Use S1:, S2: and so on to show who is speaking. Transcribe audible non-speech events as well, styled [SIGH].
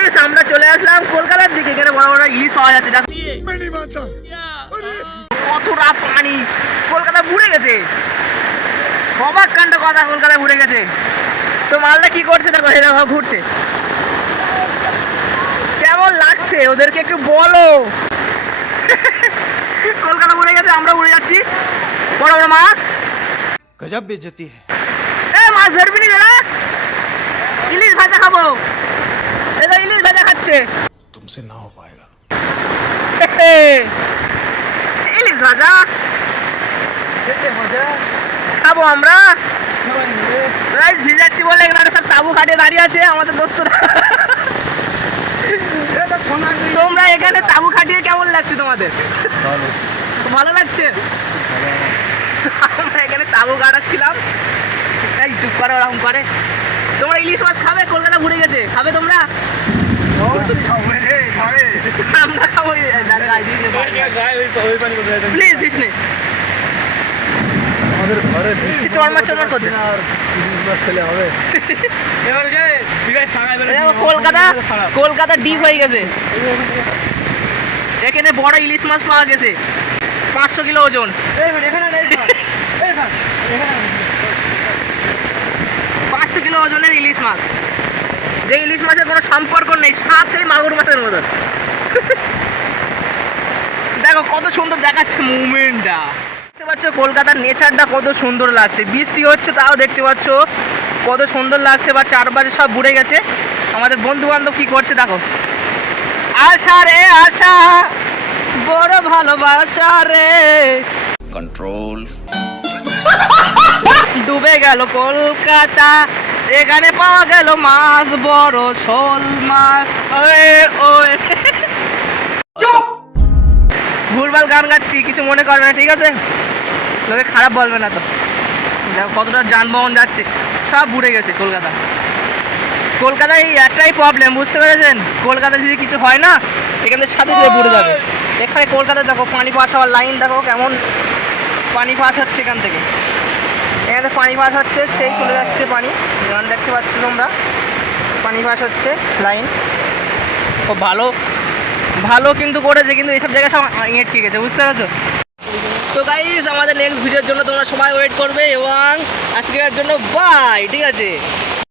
S1: Guys আমরা চলে আসলাম কলকাতার দিকে। এখানে বড় বড় পাওয়া যাচ্ছে। কতটা পানি কলকাতা গেছে। অবাক কাণ্ড কথা কলকাতা গেছে। তো মালটা কি করছে? দেখো ঘুরছে। কেমন লাগছে? ওদেরকে একটু বলো। কলকাতা উড়ে গেছে আমরা উড়ে যাচ্ছি। বড় বড় মাছ।
S2: গজব বেজতি
S1: এ মাছ ধরবি ইলিশ ভাজা খাব। ইলিশ ভাজা খাচ্ছে
S2: तुमसे ना हो पाएगा
S1: ইলিশ ভাজা খাবো আমরা রাইস ভিজাচ্ছি বলে এখানে সব তাবু কাটিয়ে দাঁড়িয়ে আছে আমাদের দোস্তরা তোমরা এখানে তাবু খাটিয়ে কেমন লাগছে তোমাদের ভালো লাগছে আমরা এখানে তাবু কাটাচ্ছিলাম এই চুপ করে ওরকম করে তোমরা ইলিশ মাছ খাবে কলকাতা ঘুরে গেছে খাবে তোমরা প্লিজ দিস নে
S2: আমাদের ঘরে
S1: চড়মা চড়মা করছে
S2: আর ইলিশ হবে
S1: কলকাতা কলকাতা ডিপ হয়ে গেছে। এখানে বড় ইলিশ মাছ পাওয়া গেছে। পাঁচশো কিলো ওজন। পাঁচশো কিলো ওজনের ইলিশ মাছ। যে ইলিশ মাছের কোনো সম্পর্ক নেই স্বাদ সেই মাগুর মাছের মতন। [LAUGHS] কত সুন্দর দেখাচ্ছে মুভমেন্টটা। দেখতে পাচ্ছ কলকাতার নেচারটা কত সুন্দর লাগছে। বৃষ্টি হচ্ছে তাও দেখতে পাচ্ছ কত সুন্দর লাগছে বা চারপাশে সব বুড়ে গেছে। আমাদের বন্ধু বান্ধব কী করছে দেখো। আশা রে আশা বড় ভালোবাসা রে।
S2: কন্ট্রোল [LAUGHS]
S1: ডুবে গেল কলকাতা এখানে পাওয়া গেল মাছ বড় শোল মাছ। ওয়ে ওয়ে গান গাচ্ছি, কিছু মনে করবে না, ঠিক আছে? লোকে খারাপ বলবে না তো। দেখো কতটা যানবাহন যাচ্ছে, সব ঘুরে গেছে কলকাতা। কলকাতায় একটাই প্রবলেম বুঝতে পেরেছেন? কলকাতায় যদি কিছু হয় না, এখানে সাথে দিয়ে ঘুরে যাবে। এখানে কলকাতায় দেখো, পানি পাস হওয়ার লাইন দেখো কেমন পানি পাস হচ্ছে এখান থেকে। এখানে পানি পাস হচ্ছে, সেই চলে যাচ্ছে পানি। যেমন দেখতে পাচ্ছ তোমরা। পানি পাস হচ্ছে লাইন খুব ভালো। ভালো কিন্তু করেছে, কিন্তু এইসব জায়গায় সব ইয়ে ঠিক আছে, বুঝতে পারছ? তো গাইস আমাদের নেক্সট ভিডিওর জন্য তোমরা সবাই ওয়েট করবে এবং আজকের জন্য বাই ঠিক আছে?